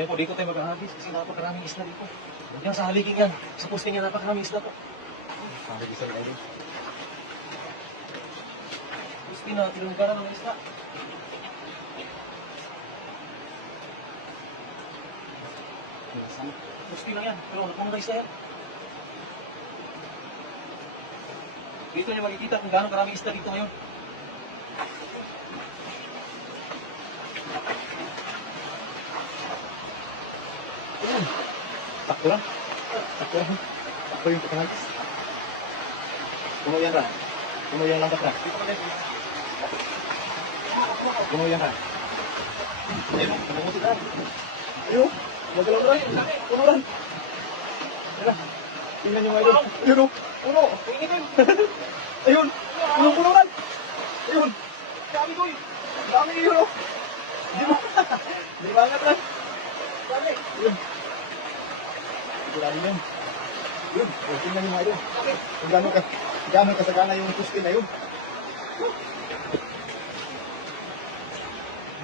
Kaya po, dito tayo maghahagis kasi napakaraming isla dito. Yan sa haligi yan. Sa posting yan, napakaraming isla po. Haligi sa idol. Posting na, tinunggaran ng isla. Posting lang yan, pero napong isla yan. Dito niyo makikita kung gaano karaming isla dito ngayon. Sakto lang. Sakto lang. Sakto yung pakanagis. Puno yan ra. Puno yung langkat ra. Puno yan ra. Ayun, namumusik na. Ayun. Magalaw ra. Puno ra. Tara. Tingnan nyo mga idol. Ayun o. Puno. Ayun. Puno ra. Ayun. Dami ko eh. Dami yun o. Di ba? Di ba angat ra? Dami. Ayun. Sigurado yun. Yun. O, tingnan nyo mga idol. Kung gano'n kasagana yung pusti na yun.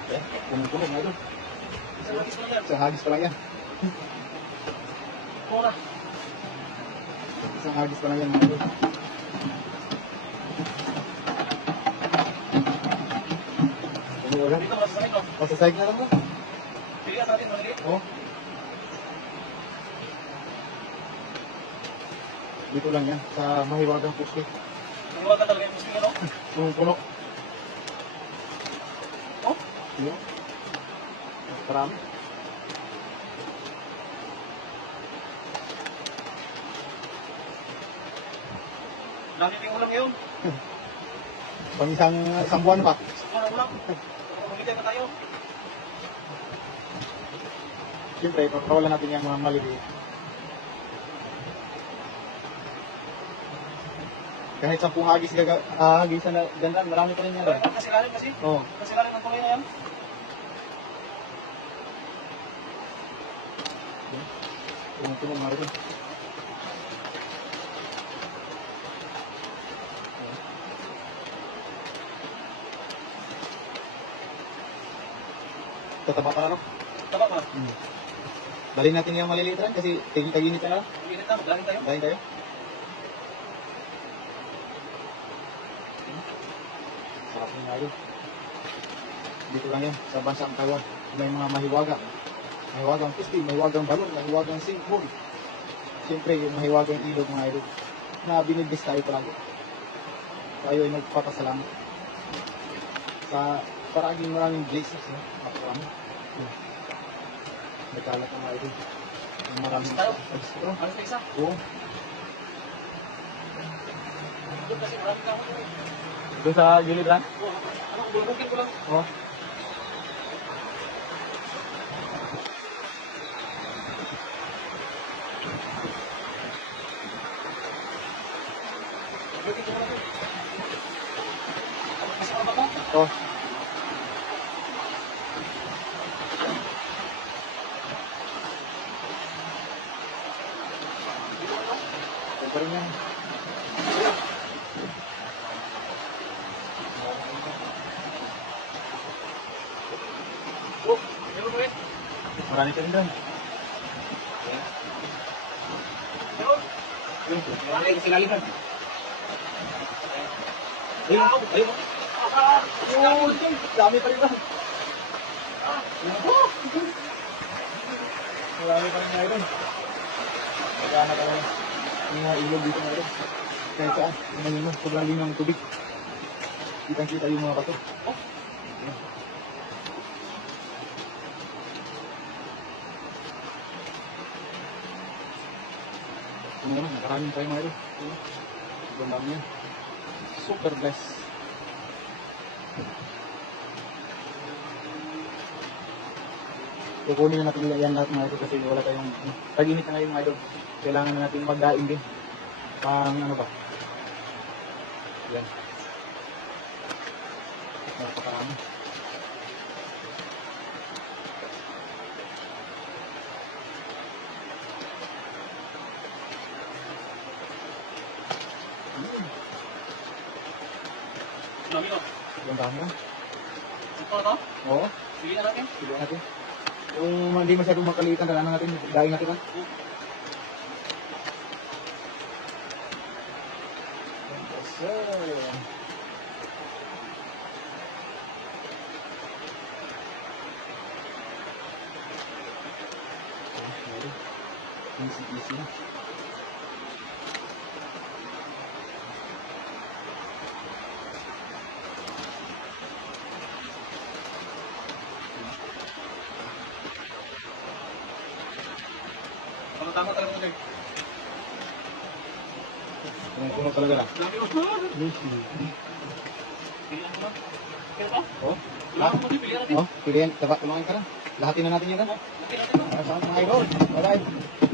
Yan. Puno-puno mga idol. Isang hagis pa lang yan. Isang hagis pa lang yan. Kora. Isang hagis pa lang yan mga idol. Puno agad. Dito mula sa sakit, no? Masasayag na lang mo. Pili ka sa atin, malagi. Oo. Dito lang yan. Sa mahiwagang pusti. Iwag ka talaga yung posting, ano? Puno-puno. Oh? Yun. Marami. Dami yung ulam ngayon. Pang isang buwan pa. Suko na ulam. Pagpapagitay pa tayo. Siyempre, pagkawalan natin yung mga maliliit. Kahit 10 hagisan na gandan, marami pa rin yan. Pero pagkasilalim kasi. Oo. Pagkasilalim ng tuloy na yan. Puno-puno mga rin. Tataba pa no? Tama ba? Dalhin natin yung maliliit rin kasi taginit na lang. Init na, maglalim tayo. Dalhin tayo. Sarap yung ngayon. Dito lang yan, sa bansang Taiwan. May mga mahiwagang. Mahiwagang pusti, mahiwagang balon, mahiwagang sinkhol. Siyempre, yung mahiwagang ilog mga idol. Na binibis tayo palagi. Tayo ay nagpapasalamat. Sa maraming blessings. Makarami. Nagkalat ang mga idol. Maraming Tayo. Ito. Alis na isa. Oo. Doon kasi marami ka ako. Doon sa gilid lang? Ano, bulbukin ko lang. Oo. Bulbukin ko lang. Mas ano ba ko? Oo. Ito pa rin yan. Oh, meron mo eh. Marami ka rin doon. Meron. Yun. Marami kasi lalihan. Ayun. Ayun. Ayun. Dami pa rin doon. Marami pa rin nga rin. Magkana ka rin. Yung mga ilog dito nga rin. Kahit saan. Tingnan mo, sobrang linaw ng tubig. Kitang-kita yung mga bato. Oh. Ito naman, nakaraming tayo mga rin. Sobrang dami yan. Super blessed. Kukunin na natin yan lahat mga ito kasi wala tayong tag-init na ngayon mga idol. Kailangan na natin magdaing din. Pang ano ba? Yan. Napakarami. Dami ko. Sobrang dami yan. Ito na to? Oo. Sige na natin. Sige natin. Yung hindi masyadong makaliitan, dalanan natin, daing natin ha. Yes, sir. Easy na. Tama talaga ito, Dave. Puno talaga na. Lagi mo. Pilihan mo ba? Kaya ba? Oh, Wala mo pilihan natin. oh, pilihan, tulungan ka na. Lahatin na natin yan ha. Laki natin ba? Para sa mga idol. Bye-bye.